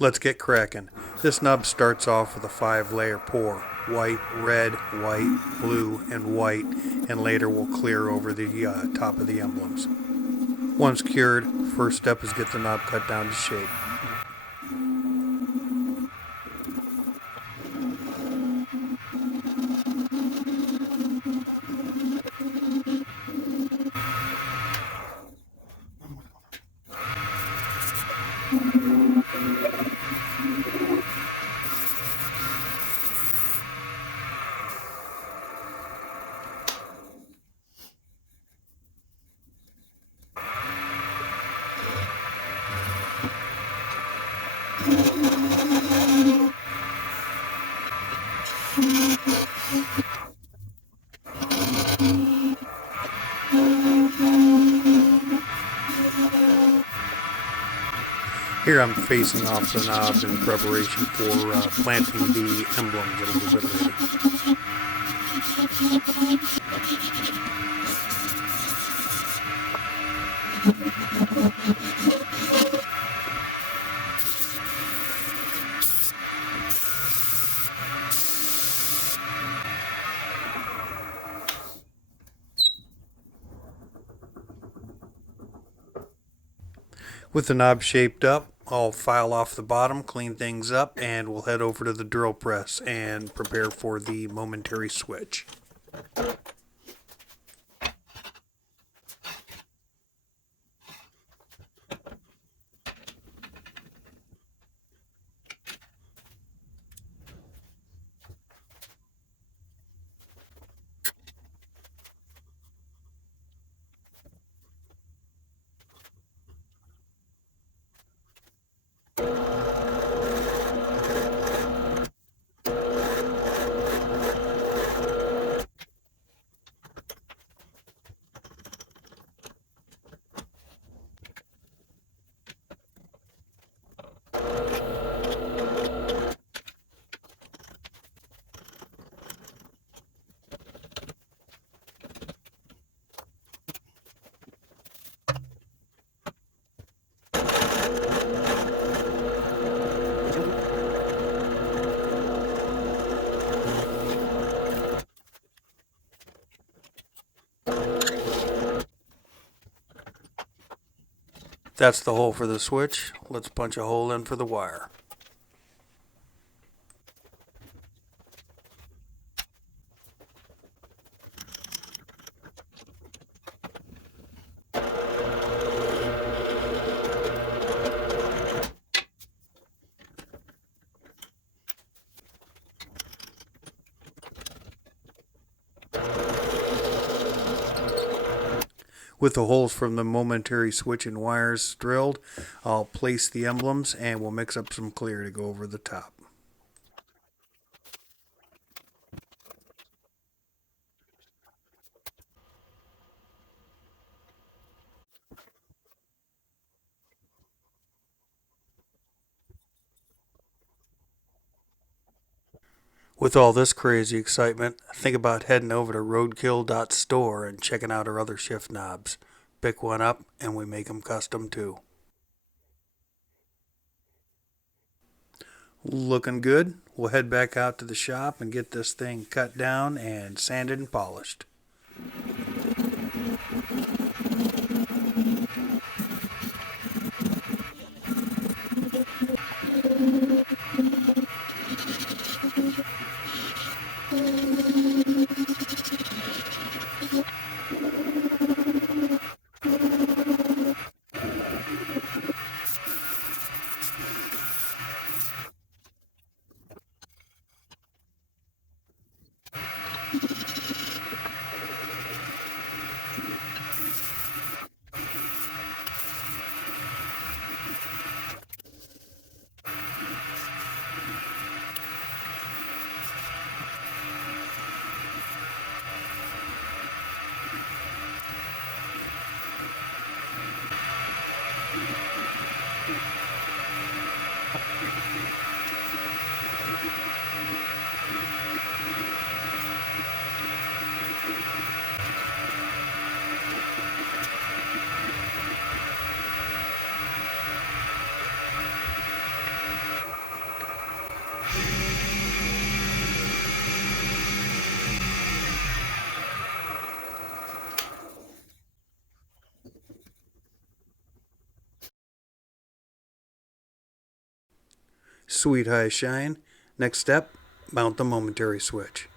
Let's get cracking. This knob starts off with a 5-layer pour. White, red, white, blue, and white, and later we'll clear over the top of the emblems. Once cured, first step is get the knob cut down to shape. Here I'm facing off the knob in preparation for planting the emblems a little bit later. With the knob shaped up, I'll file off the bottom, clean things up, and we'll head over to the drill press and prepare for the momentary switch. That's the hole for the switch. Let's punch a hole in for the wire. With the holes from the momentary switch and wires drilled, I'll place the emblems and we'll mix up some clear to go over the top. With all this crazy excitement, think about heading over to roadkill.store and checking out our other shift knobs. Pick one up and we make them custom too. Looking good. We'll head back out to the shop and get this thing cut down and sanded and polished. Sweet high shine. Next step, mount the momentary switch.